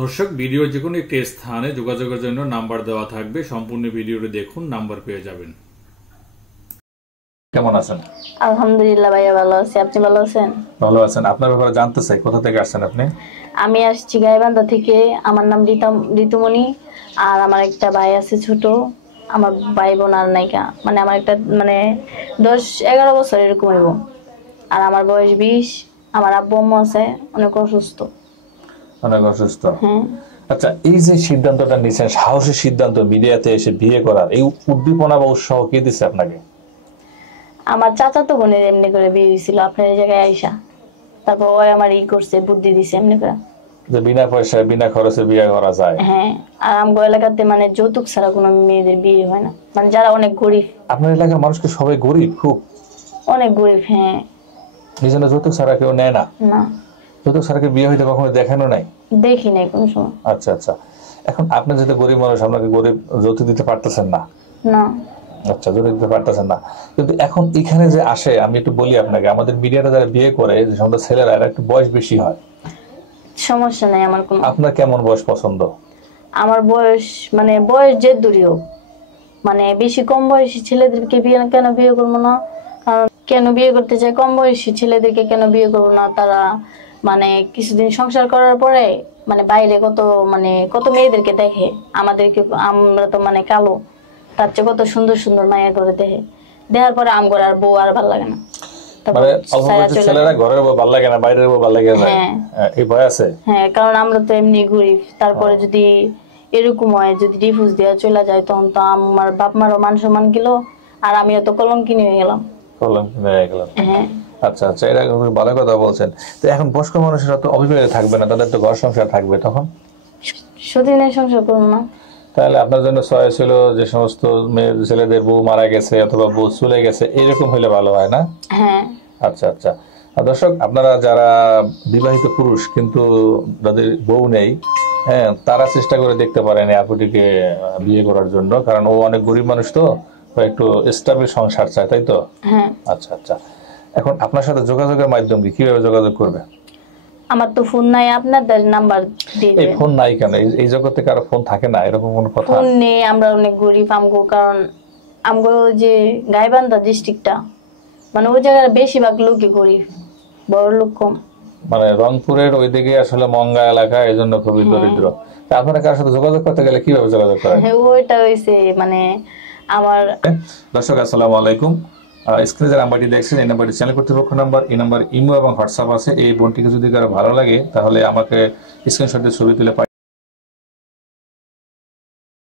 দর্শক ভিডিও যে কোনো একটি স্থানে যোগাযোগের জন্য নাম্বার দেওয়া থাকবে, সম্পূর্ণ ভিডিওটি দেখুন, নাম্বার পেয়ে যাবেন। কেমন আছেন? আলহামদুলিল্লাহ ভাইয়া, ভালো আছি। আপনি ভালো আছেন? ভালো আছেন। আপনার ব্যাপারে জানতে চাই, কোথা থেকে আসছেন আপনি? আমি আসছি গাইবান্ধা থেকে। আমার নাম ঋতুমণি। আর আমার একটা ভাই আছে ছোট। আমার ভাই বোন আর নাইকা, মানে আমার একটা 10-11 বছর এরকম হইব। আর আমার বয়স 20। আমার আব্বু আম্মু আছে অনেক অসুস্থ। অনেক অসুস্থ? হ্যাঁ। আচ্ছা, এই যে সিদ্ধান্তটা নিয়েছেন, সাহসী সিদ্ধান্ত, মিডিয়াতে এসে বিয়ে করার, এই উদ্দীপনা বা উৎসাহ কে দিচ্ছে আপনাকে? আমার চাচাতো বোনের এমনি করে বিয়ে হয়েছিল আপনার এই জায়গায় আইসা। তারপর ওই আমার করছে, বুদ্ধি দিছে এমনি করে যে বিনা পয়সায় বিনা খরচে বিয়ে করা যায়। হ্যাঁ। আর আমগো এলাকাতে যৌতুক ছাড়া কোনো মেয়েদের বিয়ে হয় না, যারা অনেক গরিব। আপনার এলাকার মানুষ কি সবাই গরিব? খুব অনেক গরিব, হ্যাঁ। নিজেরা যৌতুক ছাড়া কেউ নেয় না? না। যৌতুক ছাড়া কি বিয়ে হইতে কখনো দেখানো নাই? দেখি নাই কোনো সময়। আচ্ছা আচ্ছা। এখন আপনি যেহেতু গরিব মানুষ, আপনাকে গরিব যৌতুক দিতে পারতেছেন না? না। আচ্ছা, যৌতুক দিতে পারতেছেন না, কিন্তু এখন এখানে যে আসে, আমি একটু বলি আপনাকে, আমাদের মিডিয়াটা যারা বিয়ে করে, যে সমস্ত ছেলেরা, এরা একটু বয়স বেশি হয়। সমস্যা নাই আমার কোনো। আপনার কেমন বয়স পছন্দ? আমার বয়স বয়স যে দূরই হোক, বেশি কম বয়সী ছেলেদেরকে কেন বিয়ে করবো না? কারণ কেন বিয়ে করতে চাই কম বয়সী ছেলেদেরকে, কেন বিয়ে করবো না? তারা কিছুদিন সংসার করার পরে বাইরে কত মেয়েদেরকে দেখে, আমাদেরকে, আমরা তো কালো, তার চেয়ে কত সুন্দর সুন্দর মায়া করে দেখে, দেখার পরে আমগর আর বউ আর ভাল লাগে না। ছেলেরা ঘরের বউ ভাল লাগে না, বাইরের বউ ভাল লাগে। এই ভয় আছে। হ্যাঁ, কারণ আমরা তো এমনি গরিব। তারপরে যদি এরকম হয়, যদি ডিভোর্স দেওয়া চলে যায়, তখন তো আমার বাপ মারও মান সম্মান গেল, আর আমিও তো কলঙ্কিনী হয়ে গেলাম। হ্যাঁ। আচ্ছা আচ্ছা, এটা ভালো কথা বলছেন। তো এখন বয়স্ক মানুষেরা তো অবিবাহিত থাকবে না, তাদের তো ঘর সংসার থাকবে, তখন সতীনের সংসার করবো না? তাহলে আপনার জন্য চয়েস ছিল যে সমস্ত মেয়ে ছেলেদের বউ মারা গেছে অথবা বউ চলে গেছে, এরকম হইলে ভালো হয় না? হ্যাঁ। আচ্ছা আচ্ছা। দর্শক, আপনারা যারা বিবাহিত পুরুষ কিন্তু যাদের বউ নেই, হ্যাঁ, তারা চেষ্টা করে দেখতে পারেন আপুটিকে বিয়ে করার জন্য, কারণ ও অনেক গরিব মানুষ, তো একটু স্টেবল সংসার চায়, তাই তো? হ্যাঁ। আচ্ছা আচ্ছা। এখন আপনার সাথে যোগাযোগের মাধ্যম কি, কিভাবে যোগাযোগ করবে? আমার তো ফোন নাই, আপনাদের নাম্বার দিয়ে এই ফোন নাই কেন? এই জগতে কারো ফোন থাকে না, এরকম কোনো কথা? ফোন নেই, আমরা অনেক গরিব। কারণ আমগো যে গাইবান্ধা ডিস্ট্রিক্টটা, ওই জায়গার বেশিরভাগ লোকই গরিব, বড় লোক কম। রংপুরের ওইদিকে আসলে মঙ্গা এলাকা, এই জন্য খুবই দরিদ্র। তা আপনারা কারোর সাথে যোগাযোগ করতে গেলে কিভাবে যোগাযোগ করেন? ওইটা হইছে আমার। দর্শক, আসসালামু আলাইকুম। স্ক্রিনে যে নাম্বারটি দেখছেন, এই নাম্বারটি চ্যানেল কর্তৃপক্ষ নাম্বার। এই নাম্বার ইমো এবং হোয়াটসঅ্যাপ আছে। এই বোনটিকে যদি কারো ভালো লাগে, তাহলে আমাকে স্ক্রিনশট দিয়ে ছবি তুলে